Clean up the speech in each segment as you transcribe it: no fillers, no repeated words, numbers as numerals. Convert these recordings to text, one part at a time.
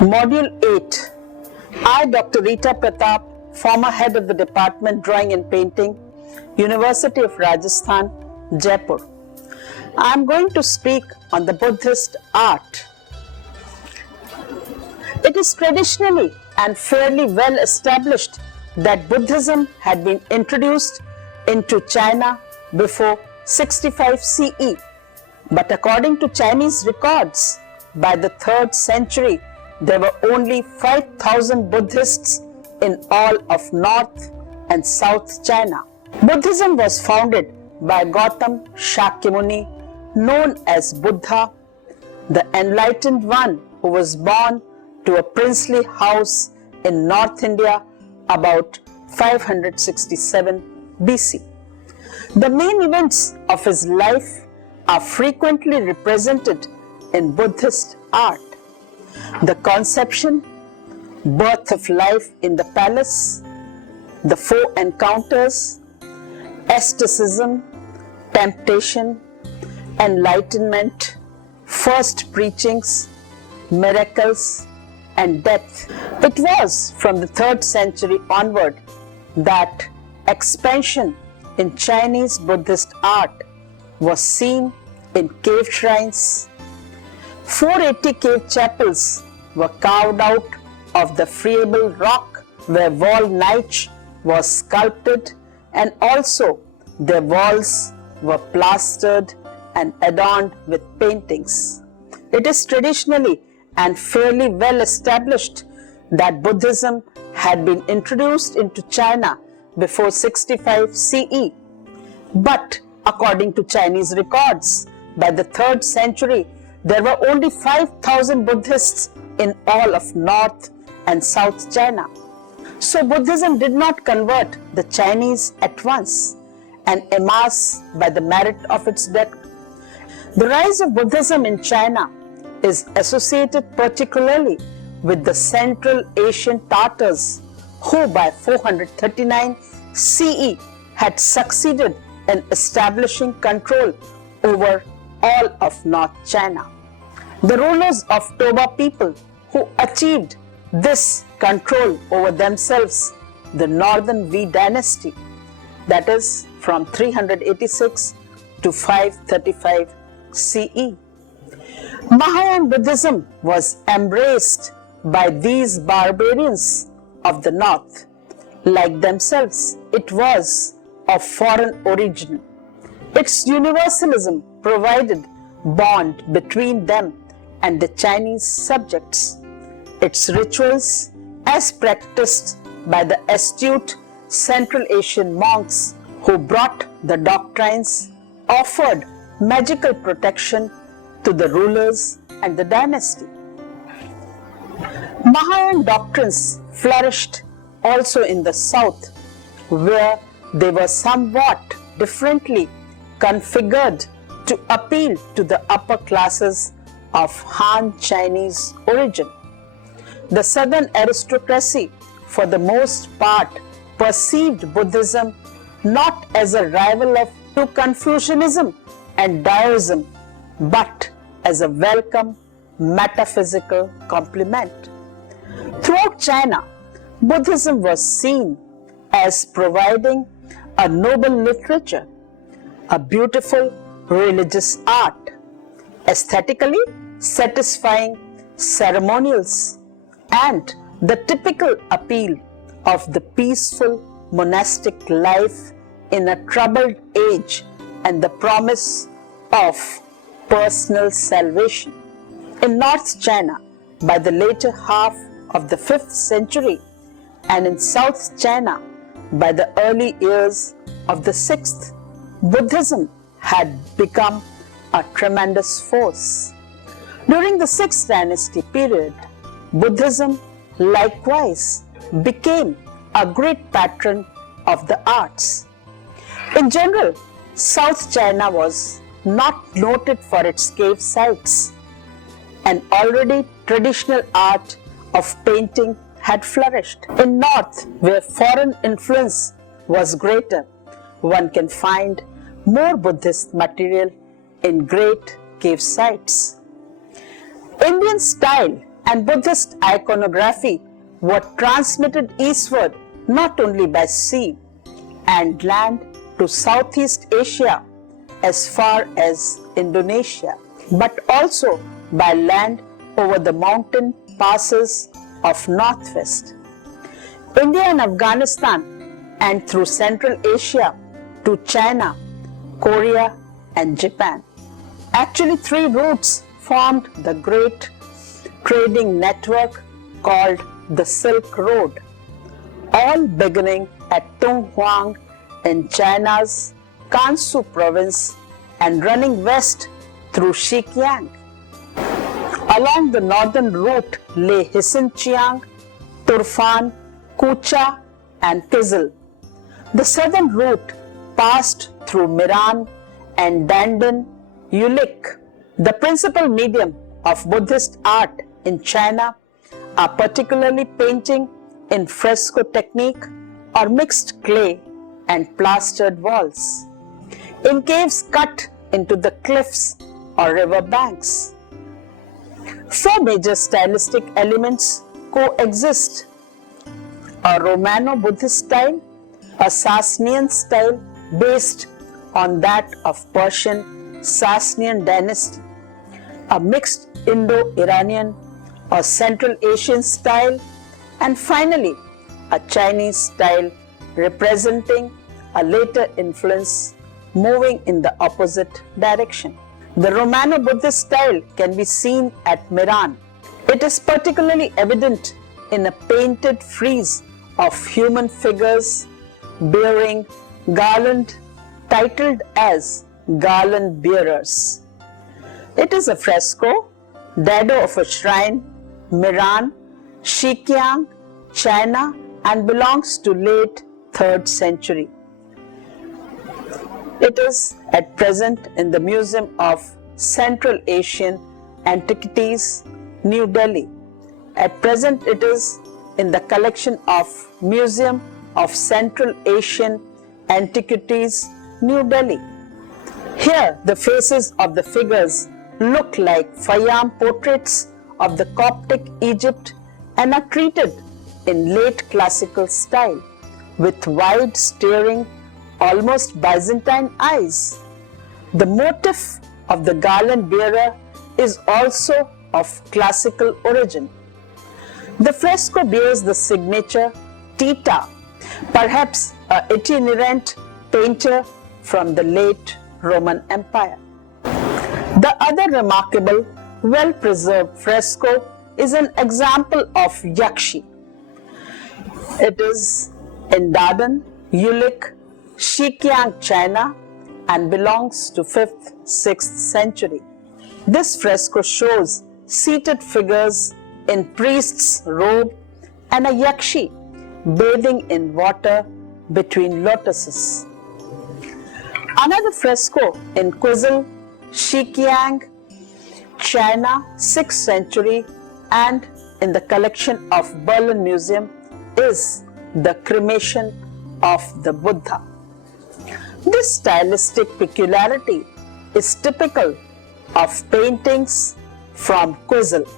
Module 8. I, Dr. Rita Pratap, former head of the Department Drawing and Painting, University of Rajasthan, Jaipur. I am going to speak on the Buddhist art. It is traditionally and fairly well established that Buddhism had been introduced into China before 65 CE. But according to Chinese records, by the 3rd century, there were only 5,000 Buddhists in all of North and South China. Buddhism was founded by Gautam Shakyamuni, known as Buddha, the enlightened one who was born to a princely house in North India about 567 BC. The main events of his life are frequently represented in Buddhist art. The conception, birth of life in the palace, the 4 encounters, asceticism, temptation, enlightenment, first preachings, miracles, and death. It was from the 3rd century onward that expansion in Chinese Buddhist art was seen in cave shrines. 480 cave chapels were carved out of the friable rock where wall niche was sculpted, and also their walls were plastered and adorned with paintings. It is traditionally and fairly well established that Buddhism had been introduced into China before 65 CE. But according to Chinese records, by the 3rd century, there were only 5,000 Buddhists in all of North and South China. So Buddhism did not convert the Chinese at once and amass by the merit of its depth. The rise of Buddhism in China is associated particularly with the Central Asian Tatars, who by 439 CE had succeeded in establishing control over all of North China. The rulers of Toba people who achieved this control over themselves, the Northern V dynasty, that is from 386 to 535 CE. Mahayana Buddhism was embraced by these barbarians of the north. Like themselves, it was of foreign origin. Its universalism provided bond between them and the Chinese subjects. Its rituals, as practiced by the astute Central Asian monks who brought the doctrines, offered magical protection to the rulers and the dynasty. Mahayana doctrines flourished also in the south, where they were somewhat differently configured to appeal to the upper classes of Han Chinese origin. The southern aristocracy, for the most part, perceived Buddhism not as a rival to Confucianism and Taoism, but as a welcome metaphysical complement. Throughout China, Buddhism was seen as providing a noble literature, a beautiful religious art, aesthetically satisfying ceremonials, and the typical appeal of the peaceful monastic life in a troubled age and the promise of personal salvation. In North China, by the later half of the 5th century, and in South China, by the early years of the 6th, Buddhism had become a tremendous force. During the 6th dynasty period, Buddhism likewise became a great patron of the arts. In general, South China was not noted for its cave sites, and already traditional art of painting had flourished. In North, where foreign influence was greater, one can find more Buddhist material in great cave sites. Indian style and Buddhist iconography were transmitted eastward not only by sea and land to Southeast Asia as far as Indonesia, but also by land over the mountain passes of Northwest, India and Afghanistan, and through Central Asia to China, Korea and Japan. Actually, three routes formed the great trading network called the Silk Road, all beginning at Dunhuang in China's Gansu province and running west through Xiqiang. Along the northern route lay Hisinchiang, Turfan, Kucha and Kizil. The southern route passed through Miran and Dandan, Ulik. The principal medium of Buddhist art in China are particularly painting in fresco technique or mixed clay and plastered walls, in caves cut into the cliffs or river banks. Four major stylistic elements coexist: a Romano-Buddhist style, a Sasanian style based on that of Persian Sasanian dynasty, a mixed Indo-Iranian or Central Asian style, and finally a Chinese style representing a later influence moving in the opposite direction. The Romano-Buddhist style can be seen at Miran. It is particularly evident in a painted frieze of human figures bearing garland titled as Garland Bearers. It is a fresco, dado of a shrine, Miran, Xiqiang, China, and belongs to late 3rd century. It is at present in the Museum of Central Asian Antiquities, New Delhi. At present it is in the collection of Museum of Central Asian Antiquities, New Delhi. Here the faces of the figures look like Fayyam portraits of the Coptic Egypt and are treated in late classical style with wide staring, almost Byzantine eyes. The motif of the garland bearer is also of classical origin. The fresco bears the signature Tita, perhaps an itinerant painter from the late Roman Empire. The other remarkable, well-preserved fresco is an example of Yakshi. It is in Dadan, Ulik, Xiqiang, China, and belongs to 5th, 6th century. This fresco shows seated figures in priest's robe and a yakshi bathing in water between lotuses. Another fresco in Kizil, Xiqiang, China, 6th century, and in the collection of Berlin Museum is the cremation of the Buddha. This stylistic peculiarity is typical of paintings from Kizil.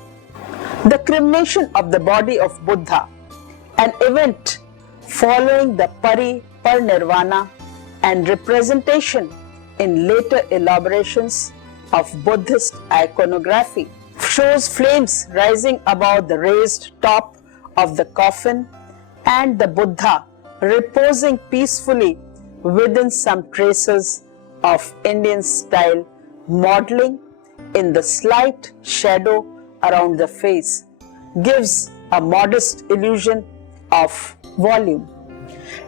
The cremation of the body of Buddha, an event following the parinirvana and representation in later elaborations of Buddhist iconography, shows flames rising above the raised top of the coffin and the Buddha reposing peacefully within some traces of Indian style modeling in the slight shadow around the face gives a modest illusion of volume.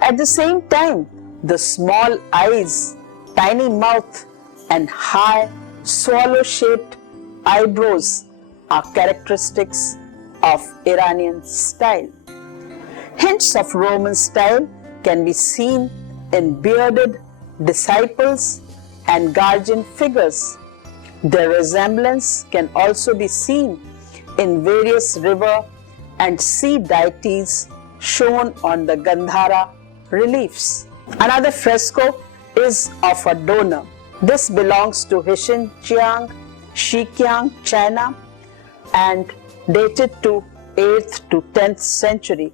At the same time, the small eyes, tiny mouth, and high swallow-shaped eyebrows are characteristics of Iranian style. Hints of Roman style can be seen in bearded disciples and guardian figures. Their resemblance can also be seen in various river and sea deities shown on the Gandhara reliefs. Another fresco is of a donor. This belongs to Hisinchiang, Xiqiang, China, and dated to 8th to 10th century.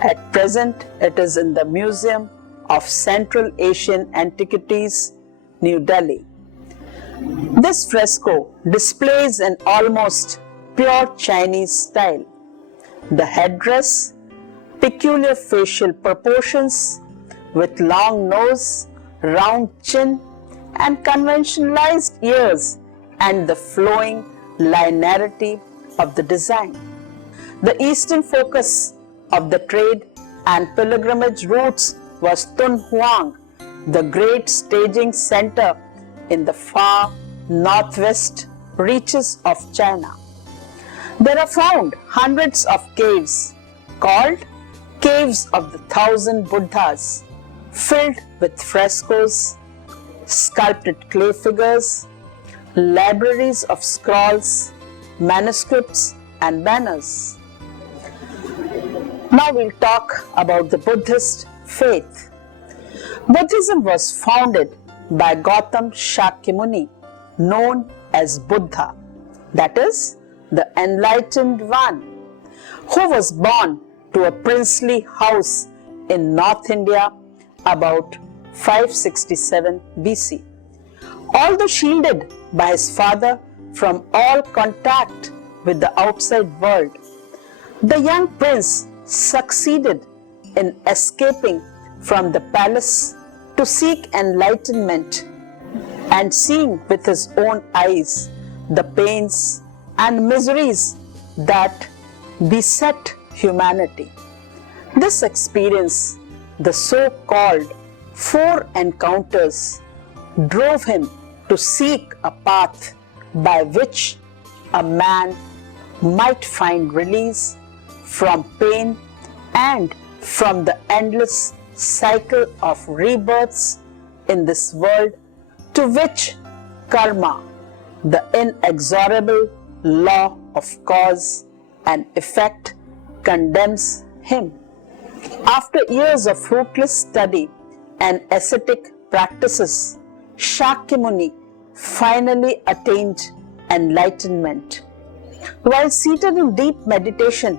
At present, it is in the Museum of Central Asian Antiquities, New Delhi. This fresco displays an almost pure Chinese style. The headdress, peculiar facial proportions with long nose, round chin, and conventionalized ears, and the flowing linearity of the design. The eastern focus of the trade and pilgrimage routes was Dunhuang, the great staging center in the far northwest reaches of China. There are found hundreds of caves called Caves of the Thousand Buddhas, filled with frescoes, sculpted clay figures, libraries of scrolls, manuscripts, and banners. Now we'll talk about the Buddhist faith. Buddhism was founded by Gautam Shakyamuni, known as Buddha, that is, the Enlightened One, who was born to a princely house in North India about 567 BC. Although shielded by his father from all contact with the outside world, the young prince succeeded in escaping from the palace to seek enlightenment and seeing with his own eyes the pains and miseries that beset humanity. This experience, the so-called four encounters, drove him to seek a path by which a man might find release from pain and from the endless cycle of rebirths in this world to which karma, the inexorable law of cause and effect, condemns him. After years of fruitless study and ascetic practices, Shakyamuni finally attained enlightenment. While seated in deep meditation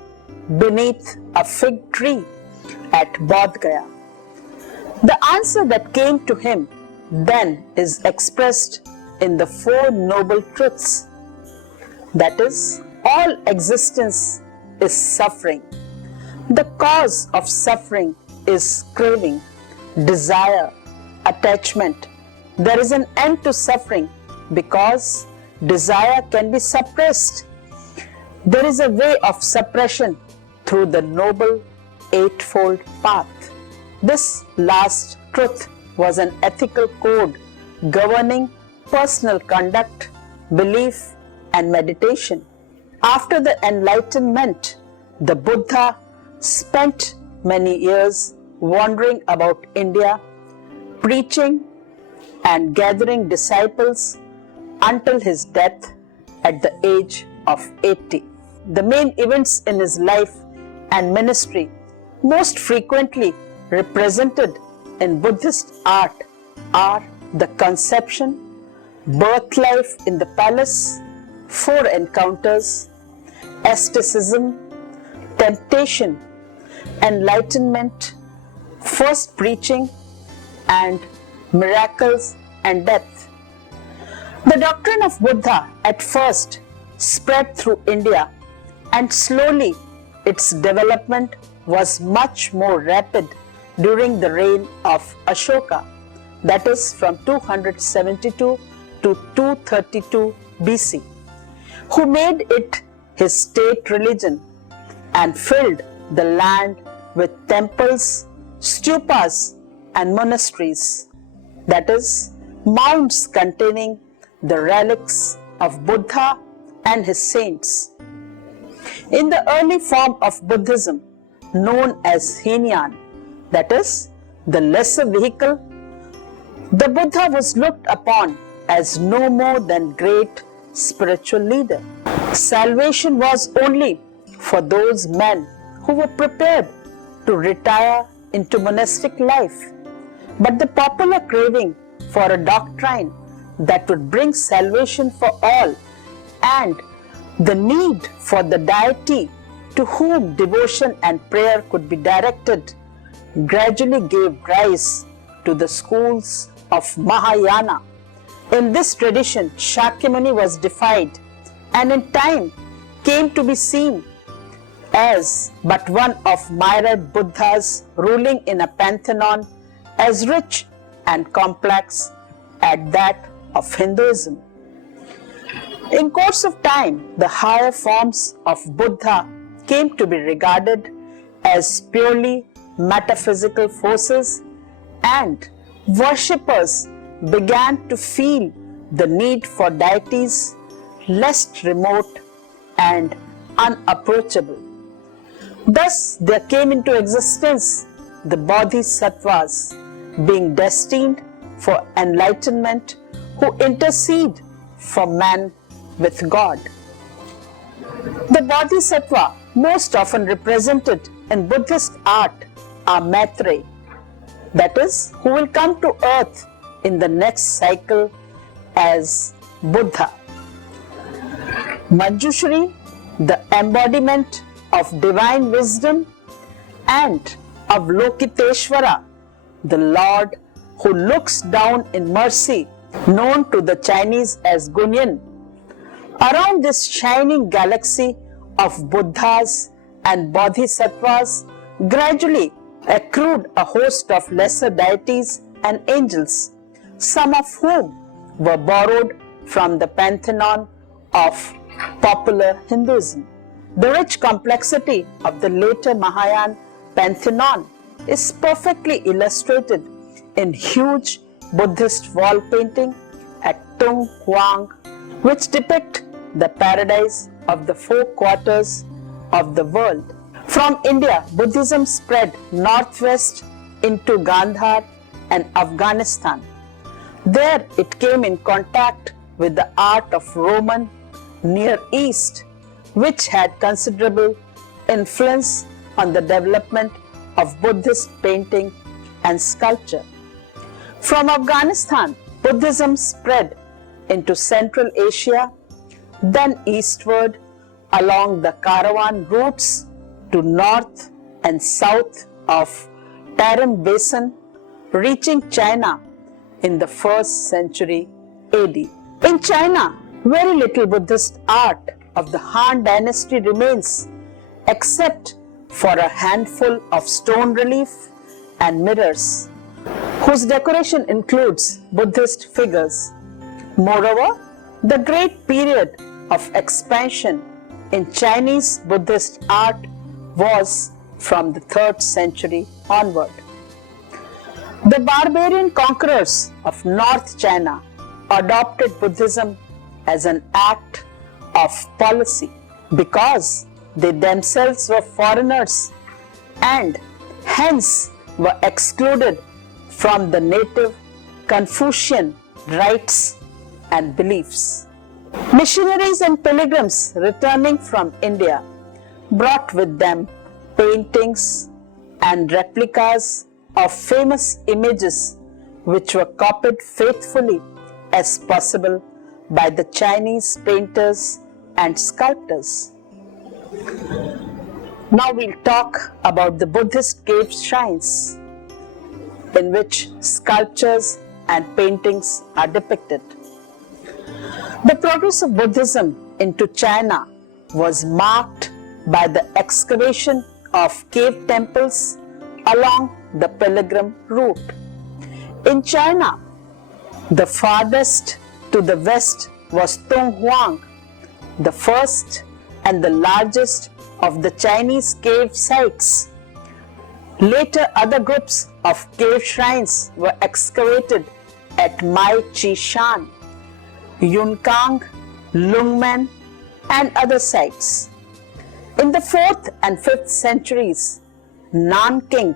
beneath a fig tree at Bodh Gaya, the answer that came to him then is expressed in the Four Noble Truths. That is, all existence is suffering. The cause of suffering is craving, desire, attachment. There is an end to suffering because desire can be suppressed. There is a way of suppression through the Noble Eightfold Path. This last truth was an ethical code governing personal conduct, belief, and meditation. After the Enlightenment, the Buddha spent many years wandering about India, preaching and gathering disciples until his death at the age of 80. The main events in his life and ministry, most frequently represented in Buddhist art, are the conception, birth life in the palace, four encounters, asceticism, temptation, enlightenment, first preaching, and miracles and death. The doctrine of Buddha at first spread through India, and slowly its development was much more rapid during the reign of Ashoka, that is from 272 to 232 BC, who made it his state religion and filled the land with temples, stupas, and monasteries, that is, mounds containing the relics of Buddha and his saints. In the early form of Buddhism, known as Hīnyan, that is, the lesser vehicle, the Buddha was looked upon as no more than great spiritual leader. Salvation was only for those men who were prepared to retire into monastic life. But the popular craving for a doctrine that would bring salvation for all and The need for the deity to whom devotion and prayer could be directed gradually gave rise to the schools of Mahayana. In this tradition, Shakyamuni was deified and in time came to be seen as but one of myriad Buddhas ruling in a pantheon as rich and complex as that of Hinduism. In course of time, the higher forms of Buddha came to be regarded as purely metaphysical forces, and worshippers began to feel the need for deities less remote and unapproachable. Thus, there came into existence the Bodhisattvas, being destined for enlightenment, who intercede for man with God. The Bodhisattva, most often represented in Buddhist art, are Maitreya, that is, who will come to earth in the next cycle as Buddha. Manjushri, the embodiment of divine wisdom, and Avalokiteshvara, the Lord who looks down in mercy, known to the Chinese as Gunyan. Around this shining galaxy of Buddhas and Bodhisattvas gradually accrued a host of lesser deities and angels, some of whom were borrowed from the pantheon of popular Hinduism. The rich complexity of the later Mahayana pantheon is perfectly illustrated in huge Buddhist wall painting at Tung Huang, which depict the paradise of the four quarters of the world. From India, Buddhism spread northwest into Gandhar and Afghanistan. There it came in contact with the art of Roman Near East, which had considerable influence on the development of Buddhist painting and sculpture. From Afghanistan, Buddhism spread into Central Asia, then eastward along the caravan routes to north and south of Tarim Basin, reaching China in the 1st century AD. In China, very little Buddhist art of the Han dynasty remains, except for a handful of stone relief and mirrors, whose decoration includes Buddhist figures. Moreover, the great period of expansion in Chinese Buddhist art was from the 3rd century onward. The barbarian conquerors of North China adopted Buddhism as an act of policy because they themselves were foreigners and hence were excluded from the native Confucian rites and beliefs. Missionaries and pilgrims returning from India brought with them paintings and replicas of famous images which were copied faithfully as possible by the Chinese painters and sculptors. Now we'll talk about the Buddhist cave shrines in which sculptures and paintings are depicted. The progress of Buddhism into China was marked by the excavation of cave temples along the pilgrim route. In China, the farthest to the west was Tung Huang, the first and the largest of the Chinese cave sites. Later, other groups of cave shrines were excavated at Mai Chi Shan, Yunkang, Lungmen, and other sites. In the 4th and 5th centuries, Nanking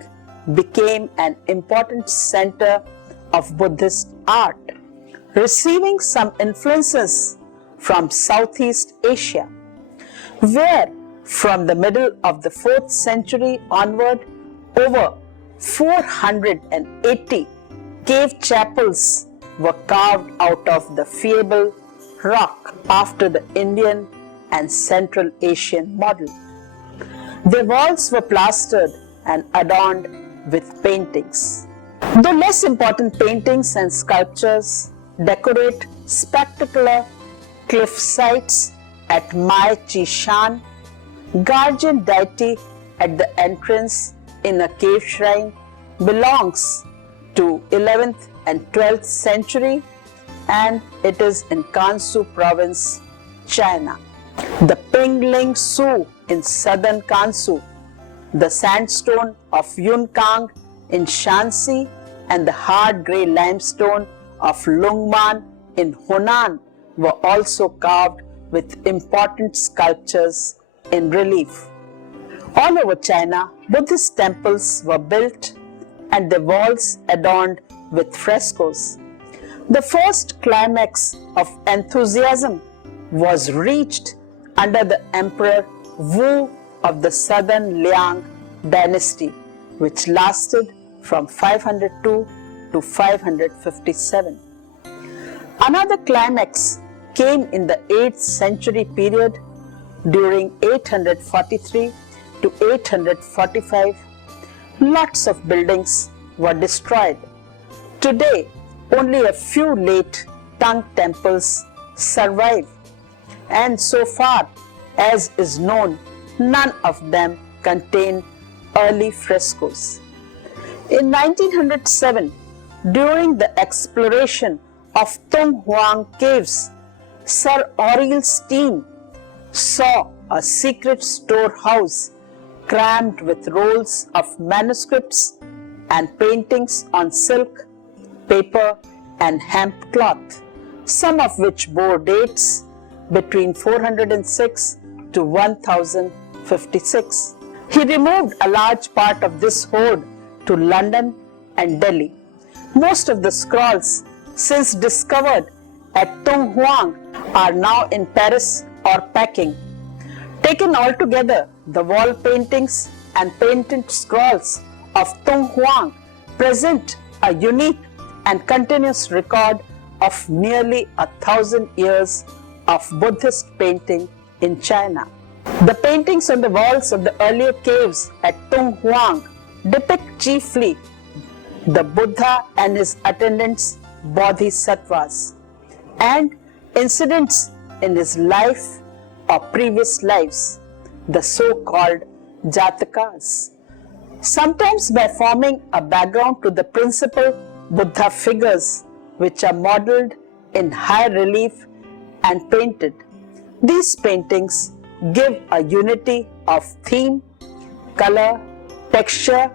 became an important center of Buddhist art, receiving some influences from Southeast Asia, where from the middle of the 4th century onward, over 480 cave chapels were carved out of the Fiable rock after the Indian and Central Asian model. The walls were plastered and adorned with paintings. Though less important paintings and sculptures decorate spectacular cliff sites at Mai Chi Shan, guardian deity at the entrance in a cave shrine belongs to 11th and 12th century, and it is in Gansu province, China. The Pingling Su in southern Gansu, the sandstone of Yunkang in Shanxi, and the hard grey limestone of Lungman in Hunan were also carved with important sculptures in relief. All over China, Buddhist temples were built and the walls adorned with frescoes. The first climax of enthusiasm was reached under the Emperor Wu of the Southern Liang dynasty, which lasted from 502 to 557. Another climax came in the 8th century period during 843 to 845. Lots of buildings were destroyed. Today, only a few late Tang temples survive, and so far as is known, none of them contain early frescoes. In 1907, during the exploration of Tung Huang caves, Sir Aurel Steen saw a secret storehouse crammed with rolls of manuscripts and paintings on silk, paper, and hemp cloth, some of which bore dates between 406 to 1056. He removed a large part of this hoard to London and Delhi. Most of the scrolls since discovered at Tung Huang are now in Paris or Peking. Taken all together, the wall paintings and painted scrolls of Tung Huang present a unique and continuous record of nearly 1,000 years of Buddhist painting in China. The paintings on the walls of the earlier caves at Tung Huang depict chiefly the Buddha and his attendants bodhisattvas and incidents in his life or previous lives, the so-called Jatakas. Sometimes by forming a background to the principal Buddha figures, which are modeled in high relief and painted. These paintings give a unity of theme, color, texture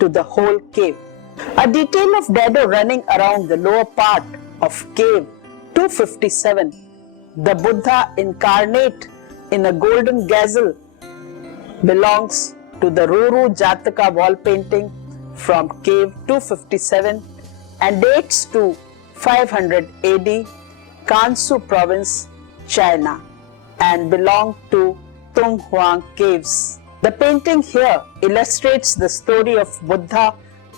to the whole cave. A detail of dado running around the lower part of cave 257, the Buddha incarnate in a golden gazelle, belongs to the Ruru Jataka wall painting from cave 257 and dates to 500 AD, Gansu province, China, and belong to Tung Huang caves. The painting here illustrates the story of Buddha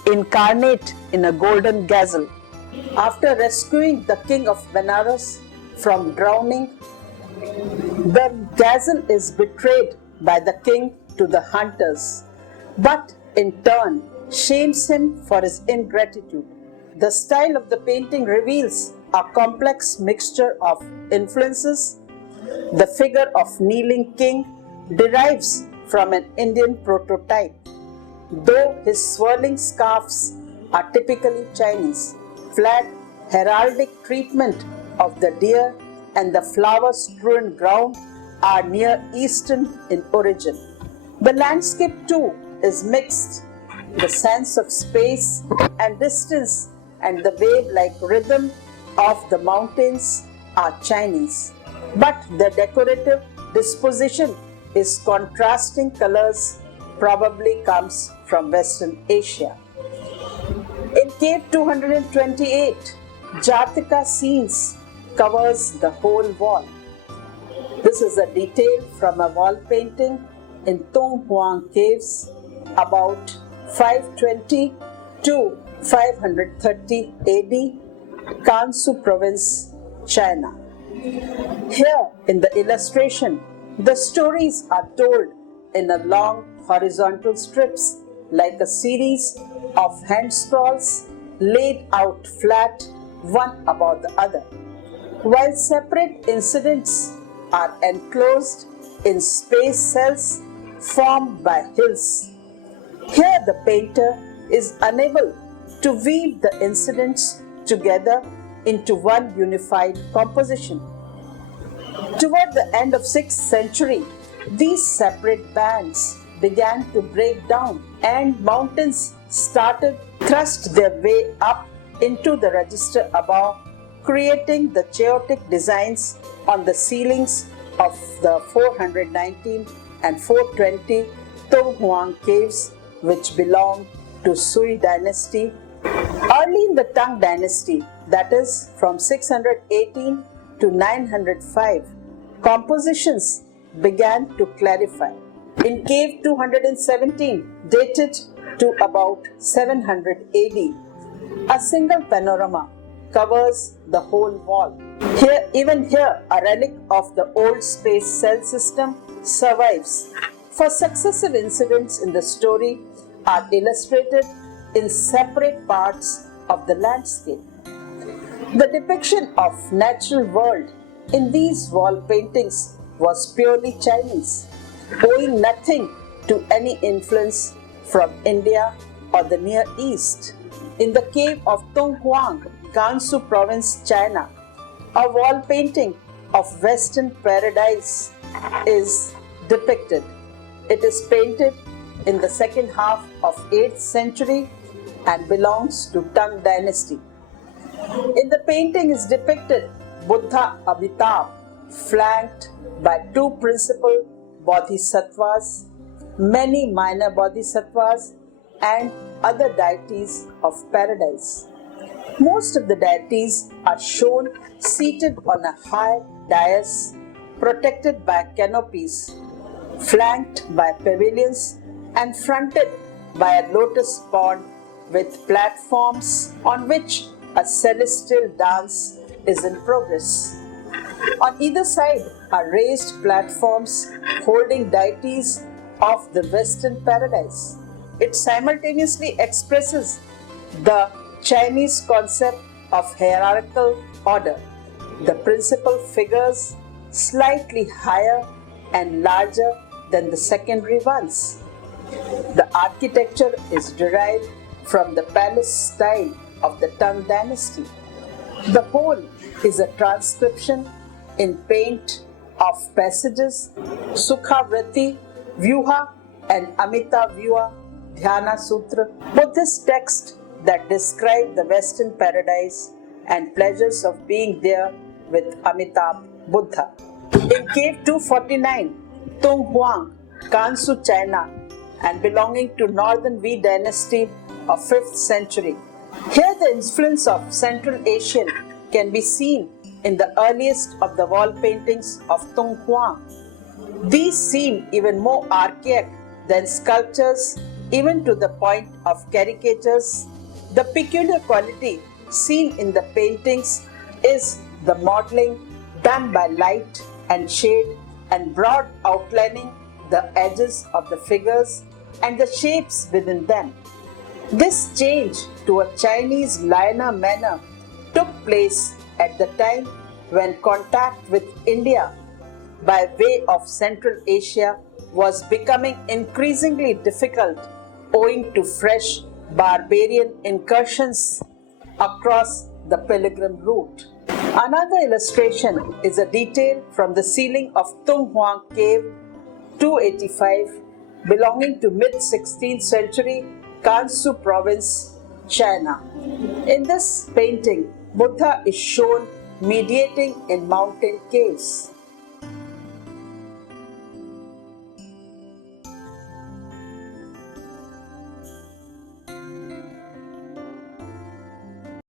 incarnate in a golden gazelle. After rescuing the king of Benares from drowning, the gazelle is betrayed by the king to the hunters, but in turn shames him for his ingratitude. The style of the painting reveals a complex mixture of influences. The figure of kneeling king derives from an Indian prototype, though his swirling scarves are typically Chinese. Flat heraldic treatment of the deer and the flower-strewn ground are Near Eastern in origin. The landscape too is mixed. The sense of space and distance and the wave-like rhythm of the mountains are Chinese, but the decorative disposition is contrasting colors, probably comes from Western Asia. In cave 228, Jataka scenes covers the whole wall. This is a detail from a wall painting in Tung Huang caves about 520 to 530 AD, Gansu province, China. Here in the illustration, the stories are told in a long horizontal strips like a series of hand scrolls laid out flat one above the other, while separate incidents are enclosed in space cells formed by hills. Here the painter is unable to weave the incidents together into one unified composition. Toward the end of 6th century, these separate bands began to break down and mountains started thrust their way up into the register above, creating the chaotic designs on the ceilings of the 419 and 420 Tonghuang caves, which belong to Sui dynasty. Early in the Tang dynasty, that is from 618 to 905, compositions began to clarify. In cave 217, dated to about 700 AD, a single panorama covers the whole wall. Even here, a relic of the old space cell system survives. For successive incidents in the story are illustrated in separate parts of the landscape. The depiction of natural world in these wall paintings was purely Chinese, owing nothing to any influence from India or the Near East. In the cave of Tonghuang, Gansu province, China, a wall painting of Western paradise is depicted. It is painted in the second half of 8th century and belongs to Tang dynasty. In the painting is depicted Buddha Amitabh flanked by two principal bodhisattvas, many minor bodhisattvas, and other deities of paradise. Most of the deities are shown seated on a high dais protected by canopies, flanked by pavilions, and fronted by a lotus pond with platforms on which a celestial dance is in progress. On either side are raised platforms holding deities of the Western paradise. It simultaneously expresses the Chinese concept of hierarchical order. The principal figures slightly higher and larger than the secondary ones. The architecture is derived from the palace style of the Tang dynasty. The whole is a transcription in paint of passages Sukhavrati, Vyuha, and Amita Vyuha Dhyana Sutra, Buddhist texts that describe the Western paradise and pleasures of being there with Amitabh Buddha. In cave 249, Tonghuang, Gansu, China, and belonging to Northern Wei dynasty of 5th century. Here the influence of Central Asian can be seen in the earliest of the wall paintings of Tonghuang. These seem even more archaic than sculptures, even to the point of caricatures. The peculiar quality seen in the paintings is the modeling done by light and shade and broad outlining the edges of the figures and the shapes within them. This change to a Chinese liner manner took place at the time when contact with India by way of Central Asia was becoming increasingly difficult owing to fresh barbarian incursions across the pilgrim route. Another illustration is a detail from the ceiling of Tonghuang Cave 285 belonging to mid-16th century Gansu province, China. In this painting, Buddha is shown mediating in mountain caves.